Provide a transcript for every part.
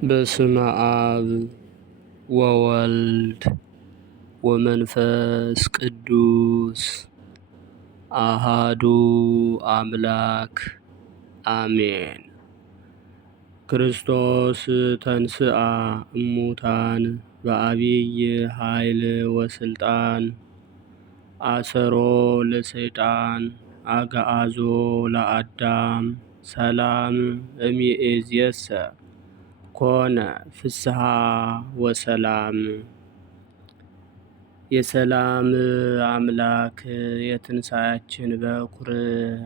በስመ አብ ወወልድ ወመንፈስ ቅዱስ አሃዱ አምላክ አሜን። ክርስቶስ ተንሥአ እሙታን በዐቢይ ኃይል ወሥልጣን አሰሮ ለሰይጣን አግዓዞ ለአዳም ሰላም እምይእዜሰ ኮነ ፍስሐ ወሰላም። የሰላም አምላክ የትንሣኤያችን በኩር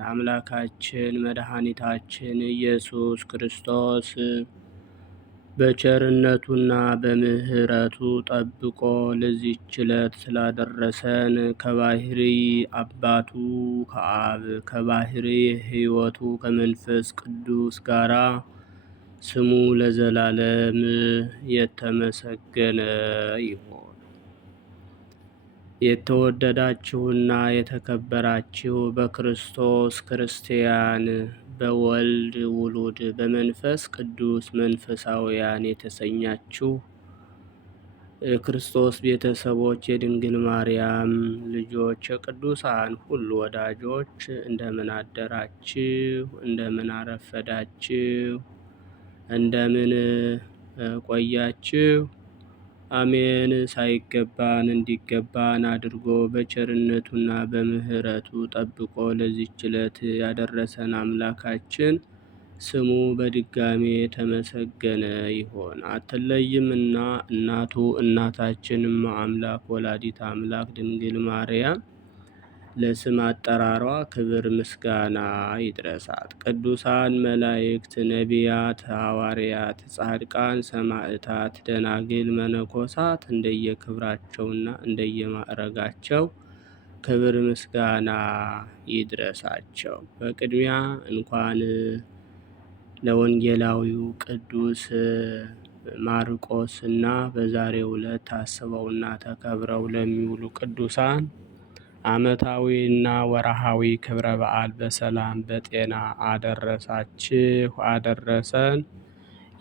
አምላካችን መድኃኒታችን ኢየሱስ ክርስቶስ በቸርነቱና በምሕረቱ ጠብቆ ለዚህች ዕለት ስላደረሰን ከባሕርይ አባቱ ከአብ ከባሕርይ ሕይወቱ ከመንፈስ ቅዱስ ጋራ ስሙ ለዘላለም የተመሰገነ ይሁን። የተወደዳችሁና የተከበራችሁ በክርስቶስ ክርስቲያን በወልድ ውሉድ በመንፈስ ቅዱስ መንፈሳውያን የተሰኛችሁ የክርስቶስ ቤተሰቦች የድንግል ማርያም ልጆች የቅዱሳን ሁሉ ወዳጆች እንደምን አደራችሁ? እንደምን አረፈዳችሁ? እንደምን ቆያችሁ? አሜን። ሳይገባን እንዲገባን አድርጎ በቸርነቱና በምሕረቱ ጠብቆ ለዚህች ዕለት ያደረሰን አምላካችን ስሙ በድጋሜ የተመሰገነ ይሁን። አትለይምና እናቱ እናታችንም አምላክ ወላዲት አምላክ ድንግል ማርያም ለስም አጠራሯ ክብር ምስጋና ይድረሳት። ቅዱሳን መላእክት፣ ነቢያት፣ ሐዋርያት፣ ጻድቃን፣ ሰማዕታት፣ ደናግል፣ መነኮሳት እንደየክብራቸውና እንደየማዕረጋቸው ክብር ምስጋና ይድረሳቸው። በቅድሚያ እንኳን ለወንጌላዊው ቅዱስ ማርቆስ እና በዛሬው ዕለት ታስበውና ተከብረው ለሚውሉ ቅዱሳን ዓመታዊና ወርሃዊ ክብረ በዓል በሰላም በጤና አደረሳችሁ አደረሰን።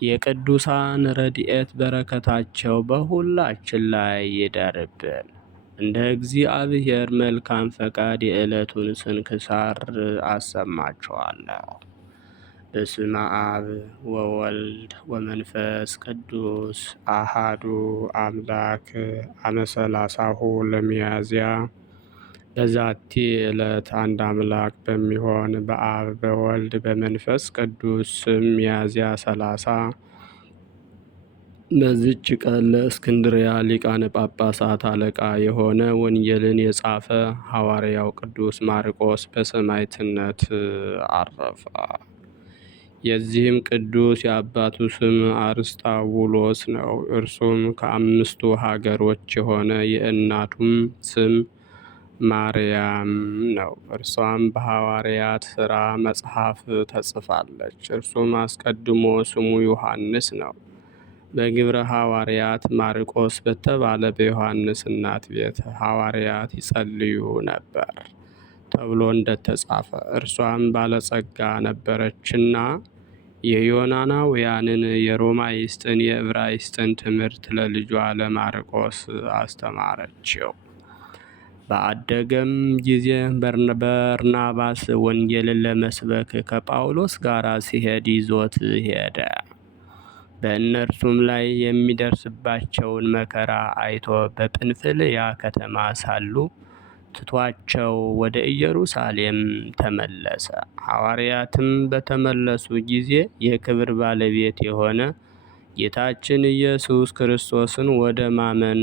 የቅዱሳን ረድኤት በረከታቸው በሁላችን ላይ ይደርብን። እንደ እግዚአብሔር መልካም ፈቃድ የዕለቱን ስንክሳር አሰማችኋለሁ። በስመ አብ ወወልድ ወመንፈስ ቅዱስ አሃዱ አምላክ አመ ሰላሳሁ ለሚያዝያ በዛቲ ዕለት አንድ አምላክ በሚሆን በአብ በወልድ በመንፈስ ቅዱስ ስም ሚያዝያ 30 በዚች ቀን ለእስክንድርያ ሊቃነ ጳጳሳት አለቃ የሆነ ወንጌልን የጻፈ ሐዋርያው ቅዱስ ማርቆስ በሰማዕትነት አረፈ። የዚህም ቅዱስ የአባቱ ስም አርስጣውሎስ ነው። እርሱም ከአምስቱ ሀገሮች የሆነ የእናቱም ስም ማርያም ነው። እርሷም በሐዋርያት ሥራ መጽሐፍ ተጽፋለች። እርሱም አስቀድሞ ስሙ ዮሐንስ ነው። በግብረ ሐዋርያት ማርቆስ በተባለ በዮሐንስ እናት ቤት ሐዋርያት ይጸልዩ ነበር ተብሎ እንደተጻፈ፣ እርሷም ባለጸጋ ነበረችና የዮናናውያንን የሮማይስጥን የዕብራይስጥን ትምህርት ለልጇ ለማርቆስ አስተማረችው። በአደገም ጊዜ በርናባስ ወንጌልን ለመስበክ ከጳውሎስ ጋር ሲሄድ ይዞት ሄደ። በእነርሱም ላይ የሚደርስባቸውን መከራ አይቶ በጵንፍልያ ከተማ ሳሉ ትቷቸው ወደ ኢየሩሳሌም ተመለሰ። ሐዋርያትም በተመለሱ ጊዜ የክብር ባለቤት የሆነ ጌታችን ኢየሱስ ክርስቶስን ወደ ማመን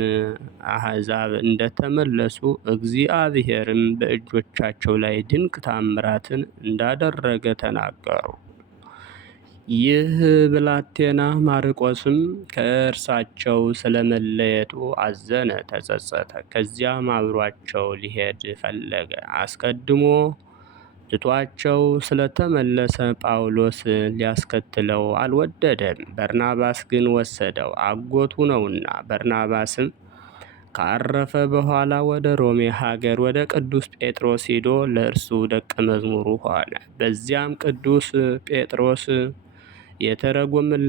አሕዛብ እንደተመለሱ እግዚአብሔርም በእጆቻቸው ላይ ድንቅ ታምራትን እንዳደረገ ተናገሩ። ይህ ብላቴና ማርቆስም ከእርሳቸው ስለመለየቱ አዘነ፣ ተጸጸተ። ከዚያም አብሯቸው ሊሄድ ፈለገ። አስቀድሞ ትቷቸው ስለተመለሰ ጳውሎስ ሊያስከትለው አልወደደም። በርናባስ ግን ወሰደው፣ አጎቱ ነውና። በርናባስም ካረፈ በኋላ ወደ ሮሜ ሀገር ወደ ቅዱስ ጴጥሮስ ሄዶ ለእርሱ ደቀ መዝሙሩ ሆነ። በዚያም ቅዱስ ጴጥሮስ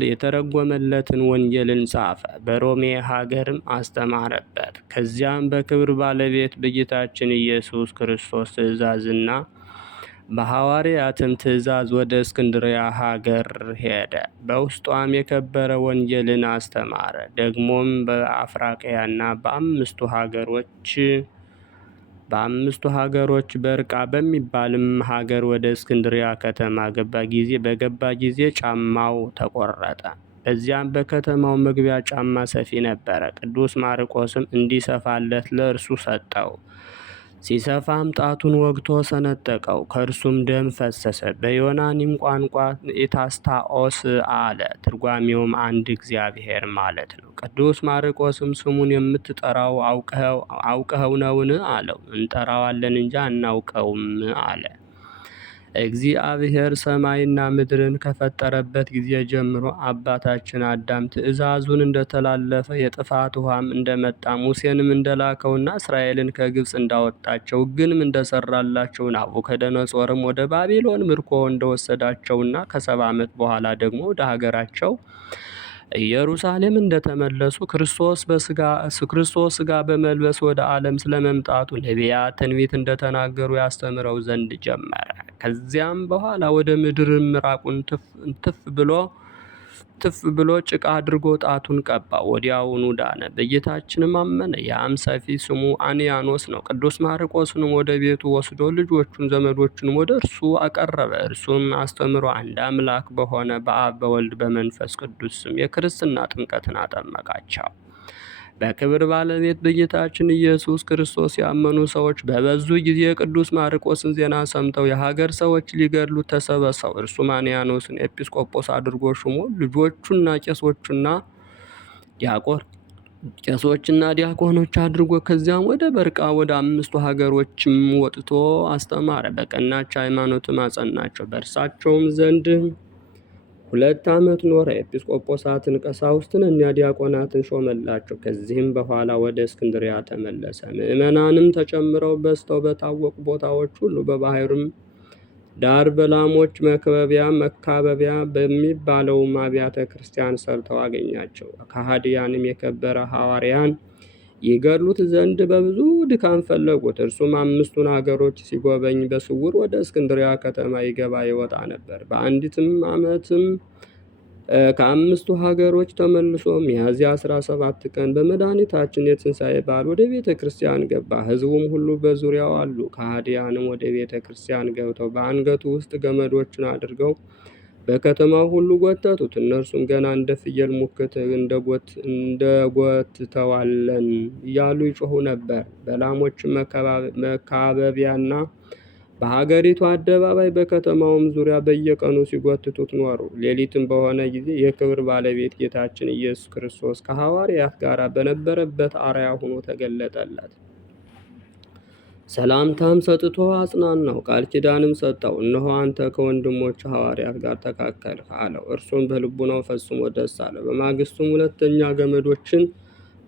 የተረጎመለትን ወንጌልን ጻፈ። በሮሜ ሀገርም አስተማረበት። ከዚያም በክብር ባለቤት በጌታችን ኢየሱስ ክርስቶስ ትእዛዝና በሐዋርያትም ትእዛዝ ወደ እስክንድርያ ሀገር ሄደ። በውስጧም የከበረ ወንጌልን አስተማረ። ደግሞም በአፍራቅያና በአምስቱ ሀገሮች በርቃ በሚባልም ሀገር ወደ እስክንድርያ ከተማ በገባ ጊዜ ጫማው ተቆረጠ። በዚያም በከተማው መግቢያ ጫማ ሰፊ ነበረ። ቅዱስ ማርቆስም እንዲሰፋለት ለእርሱ ሰጠው። ሲሰፋም ጣቱን ወግቶ ሰነጠቀው፣ ከእርሱም ደም ፈሰሰ። በዮናኒም ቋንቋ ኢታስታኦስ አለ። ትርጓሜውም አንድ እግዚአብሔር ማለት ነው። ቅዱስ ማርቆስም ስሙን የምትጠራው አውቀኸው ነውን? አለው። እንጠራዋለን እንጂ አናውቀውም አለ። እግዚአብሔር ሰማይና ምድርን ከፈጠረበት ጊዜ ጀምሮ አባታችን አዳም ትእዛዙን እንደተላለፈ የጥፋት ውሃም እንደመጣ ሙሴንም እንደላከውና እስራኤልን ከግብፅ እንዳወጣቸው ሕግንም እንደሰራላቸው ናቡከደነጾርም ወደ ባቢሎን ምርኮ እንደወሰዳቸውና ከ70 ዓመት በኋላ ደግሞ ወደ ሀገራቸው ኢየሩሳሌም እንደተመለሱ ክርስቶስ ሥጋ በመልበስ ወደ ዓለም ስለመምጣቱ ነቢያት ትንቢት እንደተናገሩ ያስተምረው ዘንድ ጀመረ። ከዚያም በኋላ ወደ ምድር ምራቁን ትፍ ብሎ ጭቃ አድርጎ ጣቱን ቀባ። ወዲያውኑ ዳነ። በጌታችንም አመነ። ያም ሰፊ ስሙ አንያኖስ ነው። ቅዱስ ማርቆስንም ወደ ቤቱ ወስዶ ልጆቹን ዘመዶቹንም ወደ እርሱ አቀረበ። እርሱም አስተምሮ አንድ አምላክ በሆነ በአብ በወልድ በመንፈስ ቅዱስ ስም የክርስትና ጥምቀትን አጠመቃቸው። በክብር ባለቤት በጌታችን ኢየሱስ ክርስቶስ ያመኑ ሰዎች በበዙ ጊዜ የቅዱስ ማርቆስን ዜና ሰምተው የሀገር ሰዎች ሊገድሉት ተሰበሰቡ። እርሱም አንያኖስን ኤጲስቆጶስ አድርጎ ሹሞ ልጆቹና ቄሶችና ዲያቆኖች አድርጎ ከዚያም ወደ በርቃ ወደ 5 ሀገሮችም ወጥቶ አስተማረ። በቀናች ሃይማኖትም አጸናቸው። በእርሳቸውም ዘንድ 2 ዓመት ኖረ። ኤጲስቆጶሳትን፣ ቀሳውስትንና ዲያቆናትን ሾመላቸው። ከዚህም በኋላ ወደ እስክንድርያ ተመለሰ። ምዕመናንም ተጨምረው በዝተው በታወቁ ቦታዎች ሁሉ በባህርም ዳር በላሞች መካበቢያ በሚባለውም አብያተ ክርስቲያን ሰርተው አገኛቸው። ከሃዲያንም የከበረ ሐዋርያን ይገድሉት ዘንድ በብዙ ድካም ፈለጉት። እርሱም 5ቱን ሀገሮች ሲጎበኝ በስውር ወደ እስክንድርያ ከተማ ይገባ ይወጣ ነበር። በአንዲትም ዓመትም ከ5ቱ ሀገሮች ተመልሶ ሚያዝያ 17 ቀን በመድኃኒታችን የትንሣኤ በዓል ወደ ቤተ ክርስቲያን ገባ። ሕዝቡም ሁሉ በዙሪያው አሉ። ከሃዲያንም ወደ ቤተ ክርስቲያን ገብተው በአንገቱ ውስጥ ገመዶችን አድርገው በከተማው ሁሉ ጎተቱት። እነርሱም ገና እንደ ፍየል ሙክት እንደጎትተዋለን እያሉ ይጮኹ ነበር። በላሞች መካበቢያና በሀገሪቱ አደባባይ በከተማውም ዙሪያ በየቀኑ ሲጎትቱት ኖሩ። ሌሊትም በሆነ ጊዜ የክብር ባለቤት ጌታችን ኢየሱስ ክርስቶስ ከሐዋርያት ጋር በነበረበት አርአያ ሆኖ ተገለጠለት። ሰላምታም ሰጥቶ አጽናናው፣ ቃል ኪዳንም ሰጠው። እነሆ አንተ ከወንድሞች ሐዋርያት ጋር ተካከልህ አለው። እርሱም በልቡናው ፈጽሞ ደስ አለው። በማግስቱም 2ኛ ገመዶችን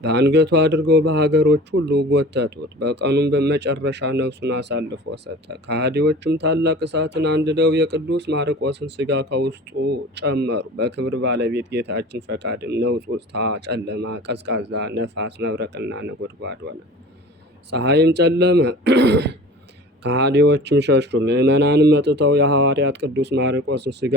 በአንገቱ አድርገው በሀገሮች ሁሉ ጎተቱት። በቀኑም በመጨረሻ ነፍሱን አሳልፎ ሰጠ። ከሃዲዎችም ታላቅ እሳትን አንድደው የቅዱስ ማርቆስን ሥጋ ከውስጡ ጨመሩ። በክብር ባለቤት ጌታችን ፈቃድም ነውጽውጽታ፣ ጨለማ፣ ቀዝቃዛ ነፋስ፣ መብረቅና ነጎድጓድ ሆነ። ፀሐይም ጨለመ። ከሃዲዎችም ሸሹ። ምዕመናንም መጥተው የሐዋርያት ቅዱስ ማርቆስን ሥጋ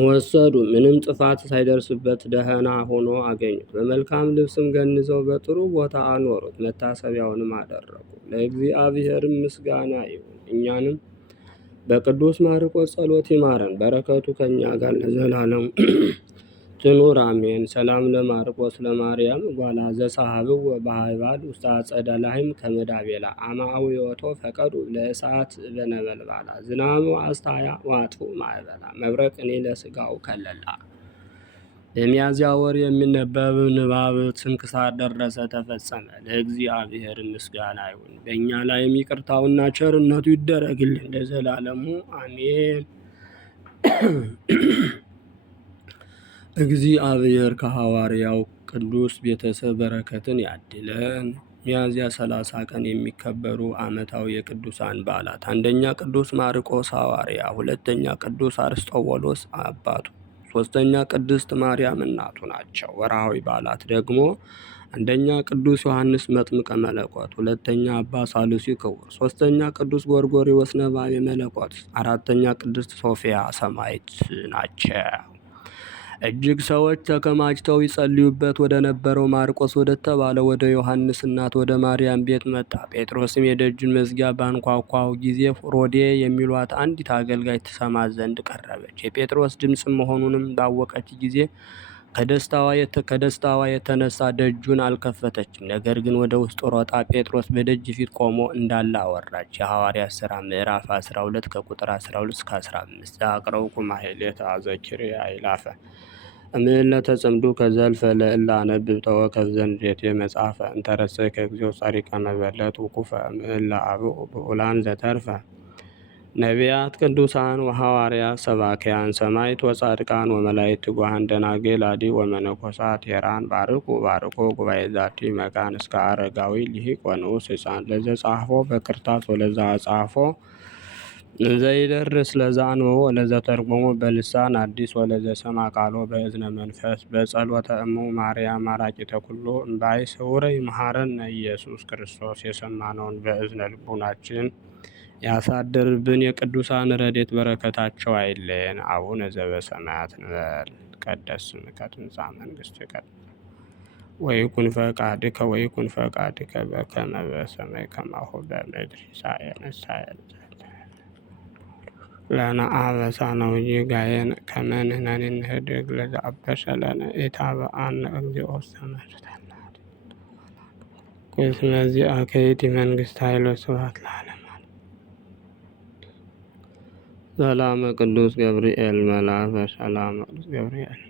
ወሰዱ። ምንም ጥፋት ሳይደርስበት ደህና ሆኖ አገኙት። በመልካም ልብስም ገንዘው በጥሩ ቦታ አኖሩት። መታሰቢያውንም አደረጉ። ለእግዚአብሔርም ምስጋና ይሁን። እኛንም በቅዱስ ማርቆስ ጸሎት ይማረን። በረከቱ ከእኛ ጋር ለዘላለሙ ትኑር አሜን። ሰላም ለማርቆስ ለማርያም ጓላ ዘሳሃብው በሃይባል ውስተ አጸደ ላህም ከመዳቤላ አማዊዮቶ ፈቀዱ ለእሳት በነበልባላ ዝናሙ አስታያ ዋጡ ማዕበላ መብረቅ እኔ ለስጋው ከለላ። በሚያዝያ ወር የሚነበብ ንባብ ስንክሳር ደረሰ ተፈጸመ። ለእግዚአብሔር ምስጋና ይሁን። በእኛ ላይም ይቅርታውና ቸርነቱ ይደረግልን ለዘላለሙ አሜን። እግዚአብሔር ከሐዋርያው ቅዱስ ቤተሰብ በረከትን ያድለን ሚያዝያ 30 ቀን የሚከበሩ ዓመታዊ የቅዱሳን በዓላት፦ አንደኛ ቅዱስ ማርቆስ ሐዋርያ፣ ሁለተኛ ቅዱስ አርስጦወሎስ አባቱ፣ ሶስተኛ ቅድስት ማርያም እናቱ ናቸው። ወርሃዊ በዓላት ደግሞ አንደኛ ቅዱስ ዮሐንስ መጥምቀ መለኮት፣ ሁለተኛ አባ ሳሉሲ ክቡር፣ ሶስተኛ ቅዱስ ጎርጎርዮስ ነባቤ መለኮት፣ አራተኛ ቅድስት ሶፊያ ሰማዕት ናቸው። እጅግ ሰዎች ተከማችተው ይጸልዩበት ወደ ነበረው ማርቆስ ወደተባለ ወደ ዮሐንስ እናት ወደ ማርያም ቤት መጣ። ጴጥሮስም የደጁን መዝጊያ ባንኳኳው ጊዜ ሮዴ የሚሏት አንዲት አገልጋይ ትሰማ ዘንድ ቀረበች። የጴጥሮስ ድምፅ መሆኑንም ባወቀች ጊዜ ከደስታዋ የተነሳ ደጁን አልከፈተችም። ነገር ግን ወደ ውስጥ ሮጣ ጴጥሮስ በደጅ ፊት ቆሞ እንዳለ አወራች። የሐዋርያት ሥራ ምዕራፍ 12 ከቁጥር 12 እስከ 15 ዘአቅረብኩ ማሕሌተ አዘኪርየ አእላፈ እምዕለተ ጽምዱ ከዘልፈ ለእለ አነብብ ተወከፍ ዘንዴቴ መጽሐፈ እንተረሰይከ እግዚኦ ጸሪቀ መበለት ውኩፈ እምዕለ አብኡ ብዑላን ዘተርፈ ነቢያት ቅዱሳን ወሐዋርያት ሰባክያን ሰማዕት ወጻድቃን ወመላእክት ትጉሃን ደናግል አዲ ወመነኮሳት ሄራን ባርኩ ባርኮ ጉባኤ ዛቲ መካን እስከ አረጋዊ ሊሂቅ ወንዑስ ሕፃን ለዘጻሕፎ በክርታስ ወለዛ አጻሕፎ ዘይደርስ ለዛ አንበቦ ወለዘ ተርጎሞ በልሳን አዲስ ወለዘ ሰማ ቃሎ በእዝነ መንፈስ በጸሎተ እሙ ማርያም ማራቂተ ኩሉ እምባይ ስውረ ይምሃረነ ኢየሱስ ክርስቶስ። የሰማነውን በእዝነ ልቡናችን ያሳድርብን። የቅዱሳን ረድኤት በረከታቸው አይለየን። አቡነ ዘበሰማያት እንበል። ይትቀደስ ስምከ ትምጻእ መንግሥትከ ወይኩን ፈቃድከ በከመ በሰማይ ከማሁ በምድር ሲሳየነ ለነ አበሳነ ወጌጋየነ ከመ ንሕነኒ ንኅድግ ለዘአበሰ ለነ ኢታብአነ እግዚኦ ውስተ መንሱታነ እስመ ዚአከ ይእቲ መንግሥት ኃይል ወስብሐት ለዓለመ ዓለም። ሰላመ ቅዱስ ገብርኤል መልአከ ሰላም ቅዱስ ገብርኤል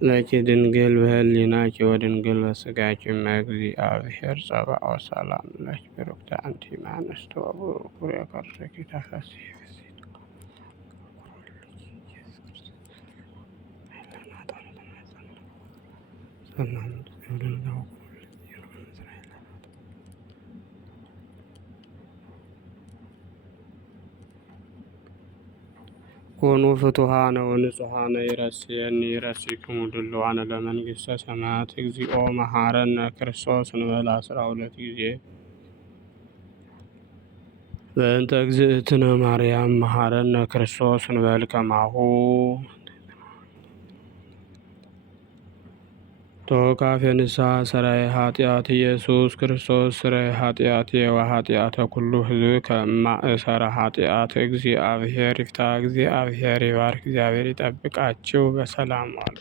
ለኪ ድንግል በህሊናኪ ወድንግል በሥጋኪ እምእግዚአብሔር ጸባኦት ሰላም ለኪ ብሩክት አንቲ እምአንስት ወቡሩክ ፍሬ ከርሥኪ ተፈሥሒ ፍሥሕት ኮኑ ፍቱሐነ ወንጹሐነ ይረስየኒ ይረሲክሙ ድሉዋነ ለመንግሥተ ሰማያት እግዚኦ መሐረነ ክርስቶስ እንበል 12 ጊዜ። በእንተ እግዝእትነ ማርያም መሐረነ ክርስቶስ እንበል ከማሁ። ተወካፌ ንስሐ ሠራዬ ኃጢአት ኢየሱስ ክርስቶስ ሥራዬ ኃጢአቴ ወኃጢአተ ኩሉ ሕዝብ ከማእሰረ ኃጢአት እግዚአብሔር ይፍታ። እግዚአብሔር ይባርክ። እግዚአብሔር ይጠብቃችሁ። በሰላም ዋሉ።